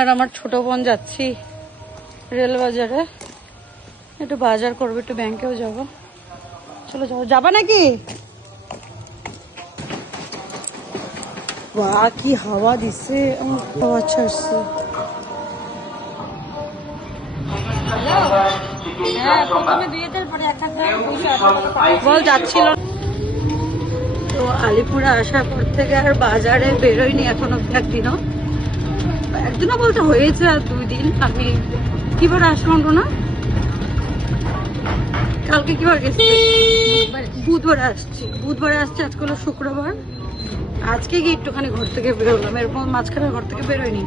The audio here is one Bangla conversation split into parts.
আর আমার ছোট বোন যাচ্ছি রেল বাজারে, একটু বাজার করবো, একটু ব্যাংকেও যাবো। চলো যাবো, যাবা নাকি? বাহ কি হাওয়া দিছে, হাওয়া ছাড়ছে। বল যাচ্ছিল তো আলিপুরে আসার পর থেকে আর বাজারে বেরোয়নি এখনো, একদিনও বলতে হয়েছে আর 2 দিন। আমি কিবার আসলাম না, কালকে কিবার গেছি, বুধবারে আসছি। আজকে হলো শুক্রবার, আজকে গিয়ে একটুখানি ঘর থেকে বেরোলাম, এরপর মাঝখানে ঘর থেকে বেরোয়নি।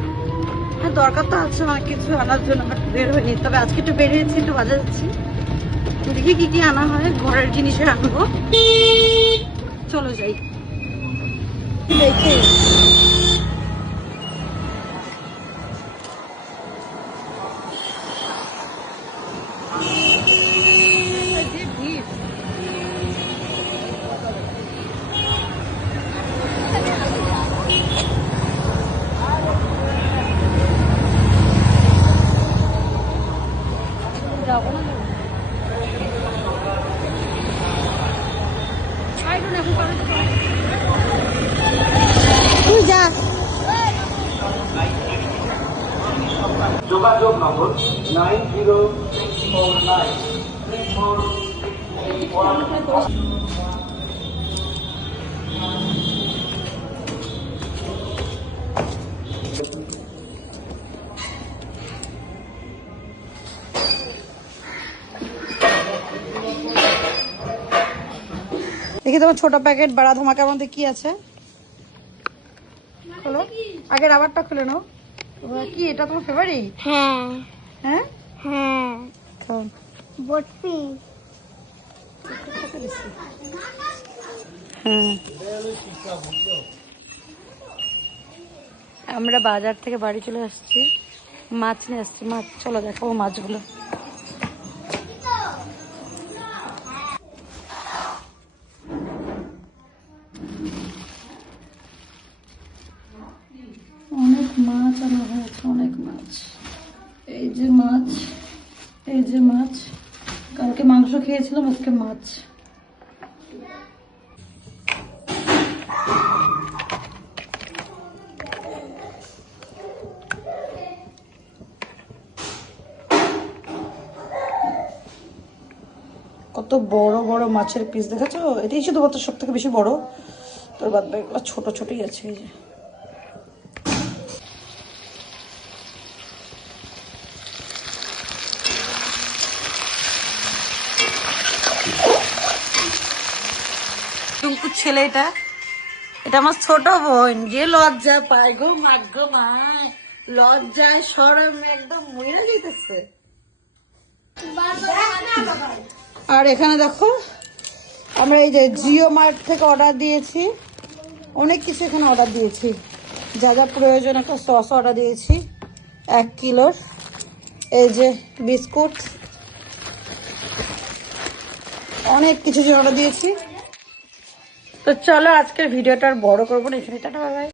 হ্যাঁ দরকার তো আছে অনেক কিছু আনার জন্য, বাট বেরোয়নি। তবে আজকে একটু বেরিয়েছি, একটু বাজার যাচ্ছি, দেখি কি কি আনা হয়, ঘরের জিনিসে আনবো। চলো যাই দেখি। তুই যা। যোগাযোগ নম্বর 9064934684। দেখি তোমার ছোট প্যাকেট বাড়া ধামাকার মধ্যে কি আছে, খোলো আগে, রাবারটা খুলে নাও। কি এটা তোমার ফেভারিট? হ্যাঁ হ্যাঁ হ্যাঁ খাও। বটফি হ্যাঁ আমরা বাজার থেকে বাড়ি চলে আসছি, মাছ নিয়ে আসছি। মাছ চলো দেখাবো মাছগুলো। অনেক মাছ আনা হয়েছে, অনেক মাছ। এই যে মাছ, এই যে মাছ, কালকে মাংস খেয়েছিলাম, আজকে মাছ। কত বড় বড় মাছের পিস দেখেছো? এটাই শুধুমাত্র সব থেকে বেশি বড়, তোর বাদ বাকিগুলো ছোট ছোটই আছে। এই যে টুঙ্কুর ছেলে, এটা আমার ছোট বোন, যে লজ্জা পায় গো মাগো মায়, লজ্জায় শরমে একদম মরে যেতেছে। আর এখানে দেখো আমরা এই যে জিও মার্ট থেকে অর্ডার দিয়েছি, অনেক কিছু এখানে অর্ডার দিয়েছি, যা যা প্রয়োজন। একটা সস অর্ডার দিয়েছি 1 কিলোর, এই যে বিস্কুট, অনেক কিছু অর্ডার দিয়েছি। তো চলো আজকের ভিডিওটা আর বড় করবো না, এখানে টাটা বাই বাই।